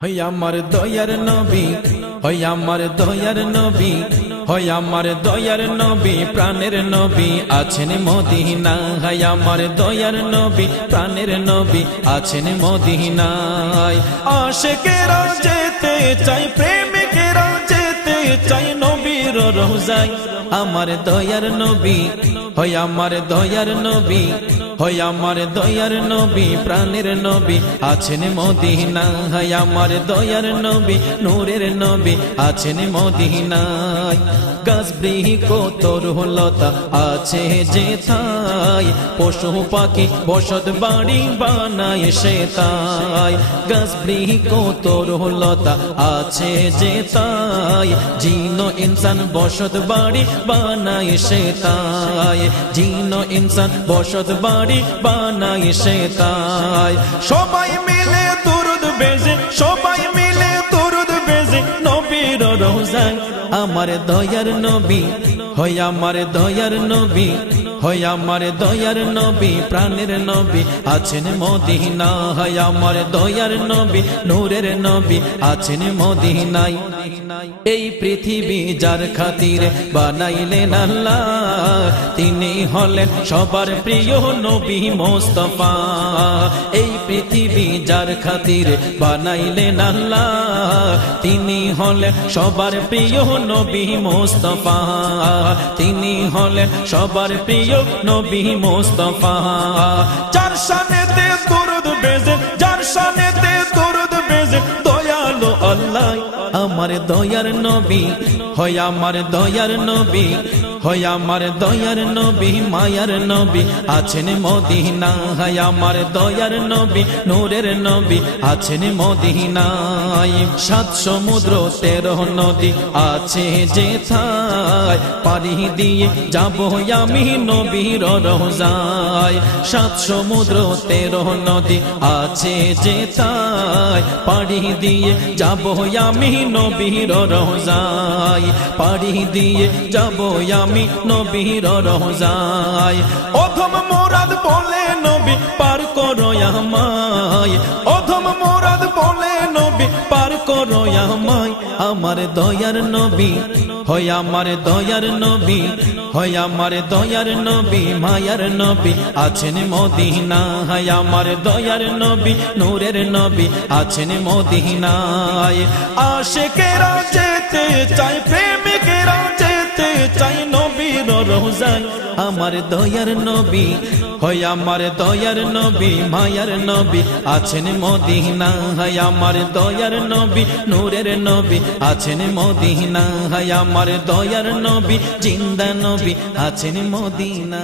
হয় আমার দয়ার নবী, হয় আমার দয়ার নবী, হয় আমার দয়ার নবী, প্রাণের নবী আছেন মদিনা। হয় আমার দয়ার নবী, প্রাণের নবী আছেন মদিনায়। আশিকেরা যেতে চাই, প্রেমিকেরা যেতে চাই নবীর রওজায়। আমার দয়ার নবী, হয় আমার দয়ার নবী, হয় আমার দয়ার নবী, প্রাণের নবী আছেন মদিনা। হয় আমার দয়ার নবী, নূরের নবী আছেন মদিনায়। গাছ বৃক্ষ তরুলতা আছে যেথায়, পশু পাখি বসত বাড়ি বানায় সেথায়। গাছ বৃক্ষ তরুলতা আছে যেথায়, জিন ইনসান বসত বাড়ি বানায় সেথায়। জিন ইনসান বসত বাড়ি বানায় সেথায়। সবাই মিলে দুরুদ বেজে, সবাই মিলে দুরুদ বেজে নবীর রওজায়। আমার দয়ার নবী, হয় আমার দয়ার নবী, হয় আমার দয়ার নবী, প্রাণের নবী আছেন মদিনা। হয় আমার দয়ার নবী, নূরের নবী আছেন মদিনায়। এই পৃথিবী যার খাতিরে বানাইলেন আল্লাহ, তিনি হলেন সবার প্রিয় নবী মোস্তফা। এই পৃথিবী যার খাতিরে বানাইলেন আল্লাহ, তিনি হলেন সবার প্রিয় নবী মোস্তফা। তিনি হলেন সবার প্রিয় নবী মোস্তফা। যার শানেতে দরুদ বেজে, যার শানেতে দরুদ বেজে দয়ালু আল্লাহ। আমার দয়ার নবী, হয় আমার দয়ার নবী, হয় আমার দয়ার নবী, মায়ার নবী আছেন মদিনা। হয় আমার দয়ার নবী, নূরের নবী আছেন মদিনায়। 7 সমুদ্র 13 নদী আছে যেথায়, পাড়ি দিয়ে যাব আমি নবীর রওজায়। 7 সমুদ্র 13 নদী আছে যেথায়, পাড়ি দিয়ে যাব আমি নবীর রওজায়। পাড়ি দিয়ে যাব আমি নবীর রওজায়। অধম মুরাদ বলে নবী পার করো আমায়, অধম মুরাদ বলে নবী পার করো আমায়। আমার দয়ার নবী, হয় আমার দয়ার নবী, হয় আমার দয়ার নবী, মায়ার নবী আছেন মদিনা। হয় আমার দয়ার নবী, নূরের নবী আছেন মদিনায়। আশিকেরা যেতে চাই, প্রেমিকেরা যেতে চাই নবীর রওজায়। আমার দয়ার নবী, হয় আমার দয়ার নবী, মায়ার নবী আছেন মদিনা। হয় আমার দয়ার নবী, নূরের নবী আছেন মদিনা। হয় আমার দয়ার নবী, জিন্দা নবী আছেন মদিনা।